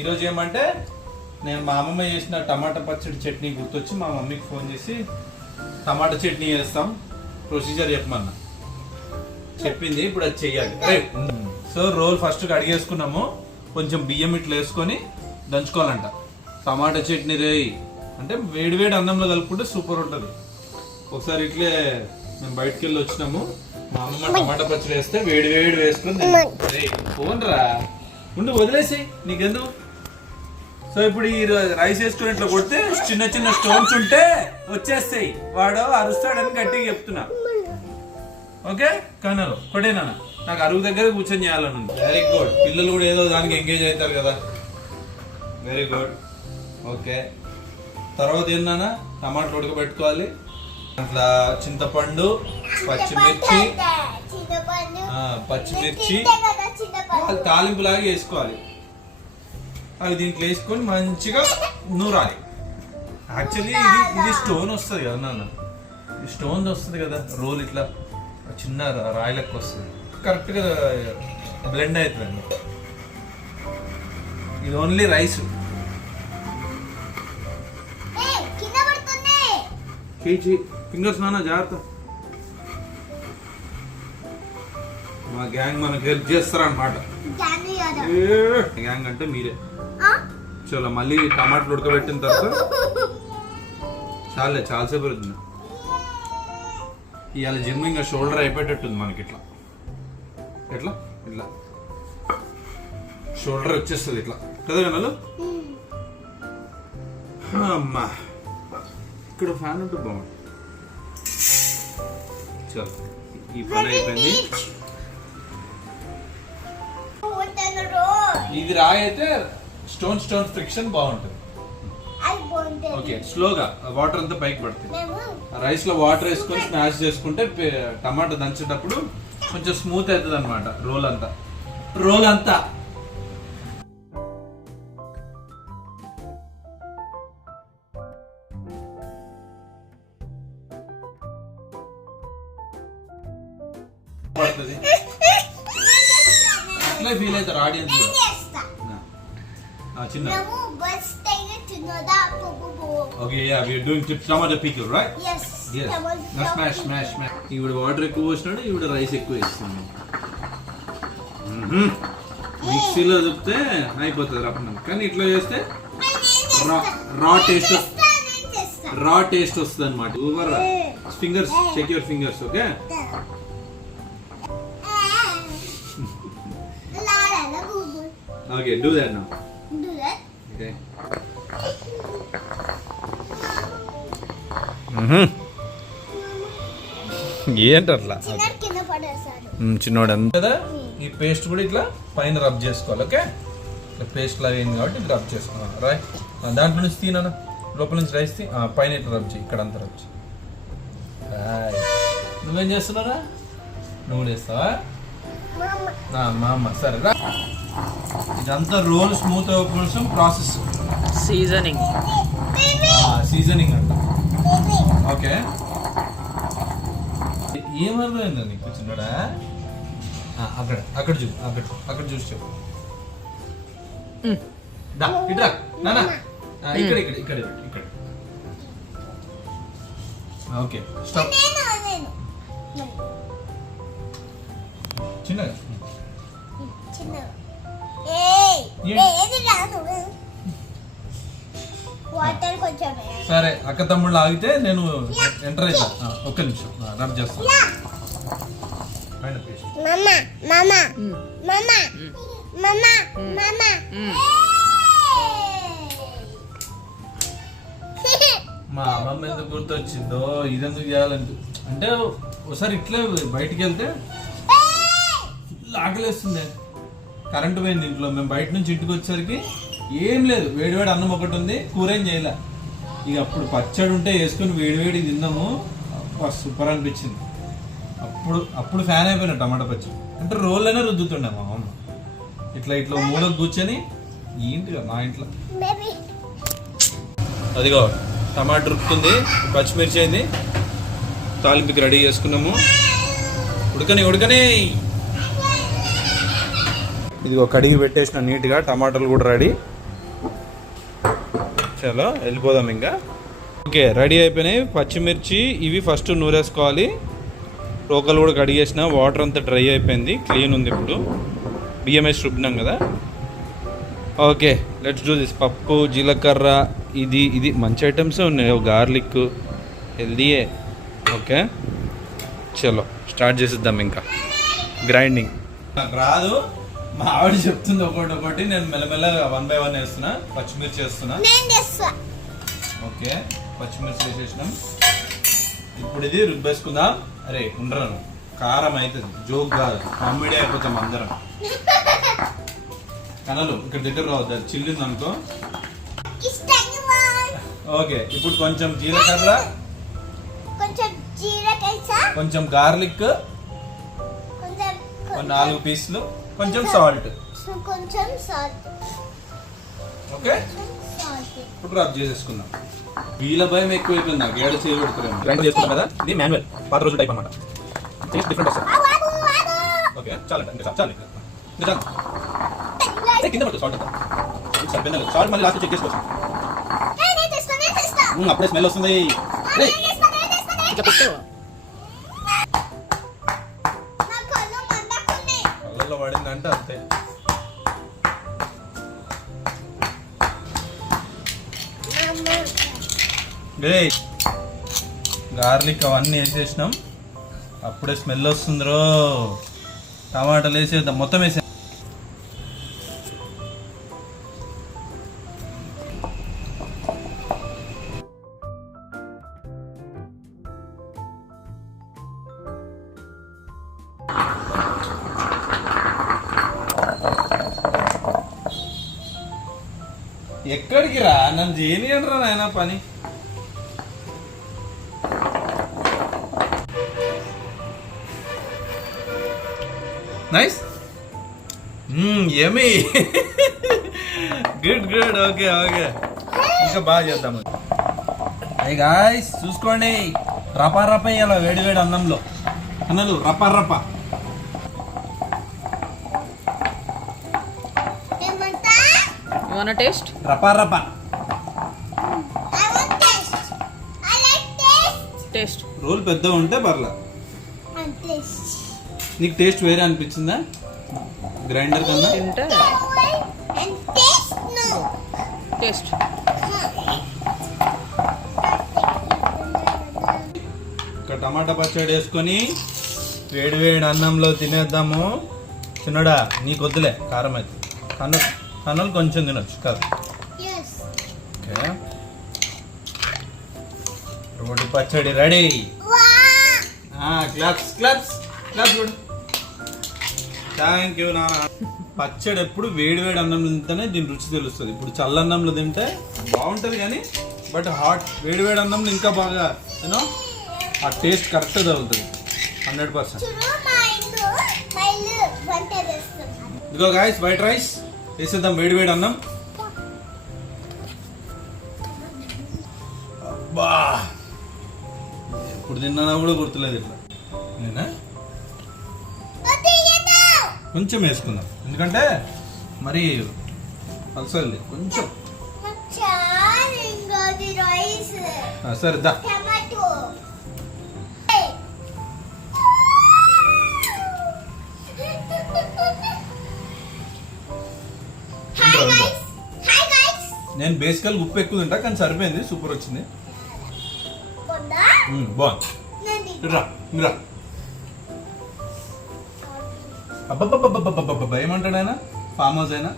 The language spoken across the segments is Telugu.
ఈరోజు ఏమంటే నేను మా అమ్మమ్మ చేసిన టమాటా పచ్చడి చట్నీ గుర్తొచ్చి మా మమ్మీకి ఫోన్ చేసి టమాటా చట్నీ చేస్తాం ప్రొసీజర్ చెప్పమన్నా చెప్పింది. ఇప్పుడు అది చెయ్యాలి. సో రోల్ ఫస్ట్ కడిగేసుకున్నాము. కొంచెం బియ్యం ఇట్లా వేసుకొని దంచుకోవాలంట. టమాటా చట్నీ రేయి అంటే వేడివేడి అన్నంలో కలుపుకుంటే సూపర్ ఉంటుంది. ఒకసారి ఇట్లే మేము బయటకు వెళ్ళి వచ్చినాము. మా అమ్మ టమాటా పచ్చడి వేస్తే వేడి వేసుకొని ఫోన్ రా ఉండి వదిలేసి నీకెందుకు. సో ఇప్పుడు ఈ రైస్ వేసుకుని ఇట్లా కొడితే చిన్న చిన్న స్టోన్స్ ఉంటే వచ్చేస్తాయి. వాడు అరుస్తాడని గట్టిగా చెప్తున్నా. ఓకే కన్నాను కొట్టేనా నాకు అరుగు దగ్గర కూర్చొని చేయాలని. Very good. పిల్లలు కూడా ఏదో దానికి ఎంగేజ్ అవుతారు కదా. Very good. ఓకే తర్వాత ఏందన్నా టమాటాలు ఉడకబెట్టుకోవాలి. అట్లా చింతపండు పచ్చిమిర్చి తాలింపులాగా వేసుకోవాలి. అవి దీంట్లో వేసుకొని మంచిగా నూరాలి. యాక్చువల్లీ ఇది స్టోన్ వస్తుంది కదా నాన్న, ఇది స్టోన్ వస్తుంది కదా రోల్ ఇట్లా చిన్న రాయిలెక్క వస్తుంది. కరెక్ట్గా బ్లెండ్ అవుతుందండి. ఇది ఓన్లీ రైస్. ఫింగర్స్ నాన్న జాగ్రత్త. మా గ్యాంగ్ మనకు హెల్ప్ చేస్తారన్నమాట. గ్యాంగ్ అంటే మీరే. చలో మళ్ళీ టమాటాలు ఉడకబెట్టిన తర్వాత చాలాసేపు పెడుతుంది. ఇవాళ జిమ్ ఇంకా షోల్డర్ అయిపోయేటట్టుంది మనకి. ఇట్లా ఎట్లా ఇట్లా షోల్డర్ వచ్చేస్తుంది ఇట్లా కదా కన్నాలు. అమ్మా ఇక్కడ ఫ్యాన్ ఉంటుంది బాగుంది. చలో ఈ పని అయిపోయింది. ఇది రాయి అయితే స్టోన్ ఫ్రిక్షన్ బాగుంటుంది. ఓకే స్లోగా వాటర్ అంతా పైకి పడుతుంది. రైస్ లో వాటర్ వేసుకొని స్మాష్ చేసుకుంటే టమాటా దంచేటప్పుడు కొంచెం స్మూత్ అవుతుంది అనమాట. రోల్ అంతా పడుతుంది. అట్లా ఫీల్ అవుతారు ఆడియన్స్ చిన్న. Okay, yeah, we are doing tomato pickle, right? Yes. Now smash. ఈవిడ వాటర్ ఎక్కువ పోసినాడు, ఈవిడ రైస్ ఎక్కువ వేస్తుంది. మిక్సీలో చెప్తే అయిపోతుంది రప్పనం. కానీ ఇట్లా చేస్తే రా టేస్ట్ వస్తుంది అనమాట. Over fingers, check your fingers. Okay okay do that now. Okay. ఏంటట్లా చిన్నోడు కదా. ఈ పేస్ట్ కూడా ఇట్లా పైన రబ్ చేసుకోవాలి. ఓకే పేస్ట్ లాగా అయింది కాబట్టి ఇది రబ్ చేసుకోవాలి. రాయ్ దాంట్లో నుంచి తినా లోపల నుంచి రైస్ తీ పైన ఇట్లా రబ్ చేయి. ఇక్కడ అంతా రబ్ చేయి. నువ్వేం చేస్తున్నారా? నువ్వు చేస్తావా? మా అమ్మ సరే రా. ఇదంతా రోల్ స్మూత్ అవ్వ కోసం ప్రాసెస్. సీజనింగ్ అంట. ఓకే ఏమర్థమైందా నీకు చిన్నడా? అక్కడ చూసి చెప్పు. ఇట్రా నానా ఇక్కడ. Okay stop. చిన్నగా సరే అక్క తమ్ముళ్ళు ఆగితే నేను ఎంటర్ అవుతా. ఒక్క నిమిషం రబ్ చేస్తాను. మా అమ్మమ్మ ఎందుకు గుర్తొచ్చిందో ఇదెందుకు చేయాలంటే అంటే ఒకసారి ఇట్లే బయటికి వెళ్తే ఆకలేస్తుంది. కరెంటు పోయింది ఇంట్లో. మేము బయట నుంచి ఇంటికి వచ్చేసరికి ఏం లేదు, వేడివేడి అన్నం ఒకటి ఉంది, కూర ఏం చేయలే. ఇక అప్పుడు పచ్చడి ఉంటే వేసుకొని వేడివేడి తిన్నాము. సూపర్ అనిపించింది. అప్పుడు ఫ్యాన్ అయిపోయినా టమాటా పచ్చడి అంటే రోల్లోనే రుద్దుతుండే మా అమ్మ. ఇట్లా మూలకు కూర్చొని ఏంటిగా మా ఇంట్లో. అదిగో టమాటా రుక్కుంది, పచ్చిమిర్చి అయింది, తాలింపుకి రెడీ చేసుకున్నాము. ఉడకని ఇదిగో కడిగి పెట్టేసిన నీట్గా, టమాటాలు కూడా రెడీ. చలో వెళ్ళిపోదాం ఇంకా. ఓకే, రెడీ అయిపోయినాయి. పచ్చిమిర్చి ఇవి ఫస్ట్ నూరేసుకోవాలి. రోకలు కూడా కడిగేసిన, వాటర్ అంతా డ్రై అయిపోయింది, క్లీన్ ఉంది. ఇప్పుడు బియ్యం వేసి రుబ్బినాం కదా. Okay, let's do this. పప్పు, జీలకర్ర, ఇది మంచి ఐటమ్సే ఉన్నాయి. గార్లిక్, హెల్దీయే. ఓకే చలో స్టార్ట్ చేసిద్దాం ఇంకా గ్రైండింగ్. నాకు రాదు, మా ఆవిడ చెప్తుంది ఒకటి. నేను మెల్లమెల్లగా 1 by 1 వేస్తున్నా. పచ్చిమిర్చి వేస్తున్నా. ఓకే, పచ్చిమిర్చి వేసేసినాం. ఇప్పుడు ఇది రుబ్బేసుకుందాం. అరే ఉండరాను, కారం అవుతుంది. జోక్ కాదు, కామెడీ అయిపోతాం అందరం. కనలు ఇక్కడ దగ్గర రావద్దు, అది చిల్లింది అనుకో. ఓకే, ఇప్పుడు కొంచెం జీలకర్ర, కొంచెం గార్లిక్, 4 పీసులు, కొంచెం సాల్ట్. ఓకే, ఇప్పుడు రబ్ చేసేసుకుందాం. వీళ్ళ భయం ఎక్కువైపోయింది నాకు, ఏడ చేయబెడుతున్నాను. గ్రైండ్ చేసుకున్నాం కదా, ఇది మాన్యువల్, పాత రోజుల టైప్ అనమాట. టేస్ట్ డిఫరెంట్ వస్తుంది. ఓకే చాలు కింద పట్టు. సాల్ట్ సరిపోయిందా? సాల్ట్ మళ్ళీ లాస్ట్ చెక్ చేసుకోవచ్చు. అప్పుడే స్మెల్ వస్తుంది. కళ్ళల్లో పడిందంటే అంతే. గార్లిక్ అవన్నీ వేసేసినాం. అప్పుడే స్మెల్ వస్తుంది రో. టమాటాలు వేసేద్దాం, మొత్తం వేసే. ఎక్కడికి రా, నన్ను చేయనియండి రా నాయన పని. నైస్, యమ్మీ, గుడ్. ఓకే ఇంకా బాగా చేద్దాము. అయ్యి గాయ్స్ చూసుకోండి, రపా వేయాల వేడి అన్నంలో. అన్నలు రపా. టేస్ట్ రపా. టేస్ట్ రోల్ పెద్దగా ఉంటే పర్లా. నీకు టేస్ట్ వేరే అనిపించిందా గ్రైండర్ కన్నా? టేస్ట్ ఇంకా టమాటా పచ్చడి వేసుకొని వేడి అన్నంలో తినేద్దాము. చిన్నడా నీకు వద్దులే, కారం అయితే. కన్నులు కొంచెం తినొచ్చు కాదు. ఓకే, రోటి పచ్చడి రెడీ. క్లాప్స్. థ్యాంక్ యూ నాన్న. పచ్చడి ఎప్పుడు వేడి అన్నంలో తింటేనే దీని రుచి తెలుస్తుంది. ఇప్పుడు చల్లన్నంలో తింటే బాగుంటుంది కానీ, బట్ వేడి అన్నంలో ఇంకా బాగా యూనో ఆ టేస్ట్ కరెక్ట్గా తగులుతుంది 100%. ఇదిగో గాయస్, వైట్ రైస్ వేసేద్దాం. వేడి అన్నం. అబ్బా, ఎప్పుడు తిన్నా కూడా గుర్తులేదు ఇట్లా. నేనా కొంచెం వేసుకుందాం, ఎందుకంటే మరి పల్సర్లే కొంచెం. సరే దా. నేను బేసికల్ ఉప్పు ఎక్కువ తింటా, కానీ సరిపోయింది, సూపర్ వచ్చింది. బాగుంది. రా అబ్బబ్బబ్బబ్బబ్బబ్బబ్బ ఏమంటాడు ఆయన? ఫామ్ హౌస్ అయినా,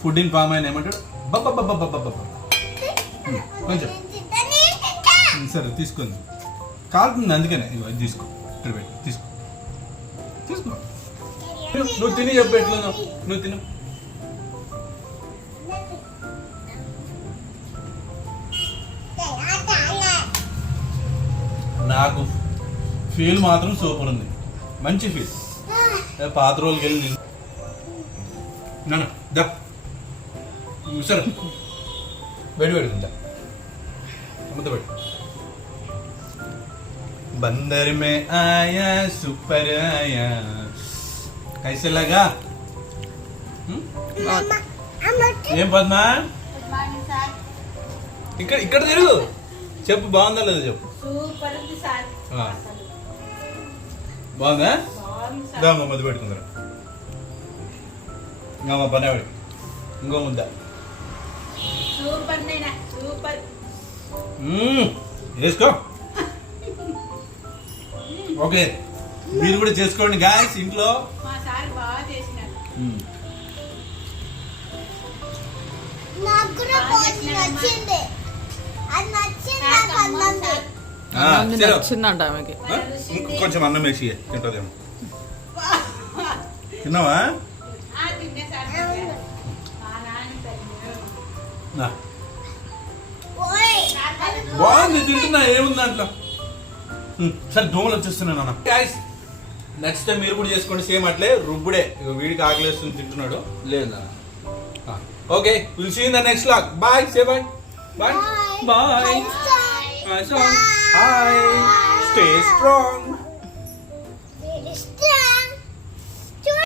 ఫుడ్ ఇన్ ఫామ్ అయినా ఏమంటాడు? బబ్బబ్బబ్బబ్బబ్బ. కొంచెం సరే తీసుకుంది, కాలుతుంది అందుకనే. ఇగో ఇది తీసుకో, ఇక్కడ పెట్టి తీసుకో. నువ్వు తిని చెప్పు ఎట్లా, నువ్వు తిను. నాకు ఫీల్ మాత్రం సూపర్ ఉంది, మంచి ఫీల్. పాత రోజులకి వెళ్ళి సరే వేడి తింటా. అమ్మతో పెట్టి. बंदर में आया सुपर आया कैसे लगा? ఏం పద్మా ఇక్కడ తిరుగు చెప్పు బాగుందా లేదా చెప్పు సూపర్ ఉంది సార్. ఆ. బాగుందా దామా మధ్య పెట్టుకుందరా ఇంకమ్మా పనేవాడి ఇంకో ముద్దా సూపర్ నైనా సూపర్. వేసుకో ఓకే మీరు కూడా చేసుకోండి గాయస్ ఇంట్లో. మా సార్ బాగా చేసినారు. నాకు కూడా బాగుంది, నచ్చింది. అది నచ్చింది నాకు అన్నంది. సరే నచ్చిందంట ఆమెకి. కొంచెం అన్నం వేసి తింటుందేమో తిన్నావా తిన్నా సార్. మా నాన్న తల్లి. నా. ఓయ్ బాగుంది తింటున్నా ఏముంది దాంట్లో సరే దోమలు వచ్చేస్తున్నాయి నాన్న గాయస్ నెక్స్ట్ టైం మీరు కూడా చేసుకోండి సేమ్ అట్లే రుబ్బుడే ఇగో వీడికి ఆకలేస్తుంది తింటున్నాడు లేదు నాన్న okay will see in the next vlog bye say bye bye bye Bye. Hi stay strong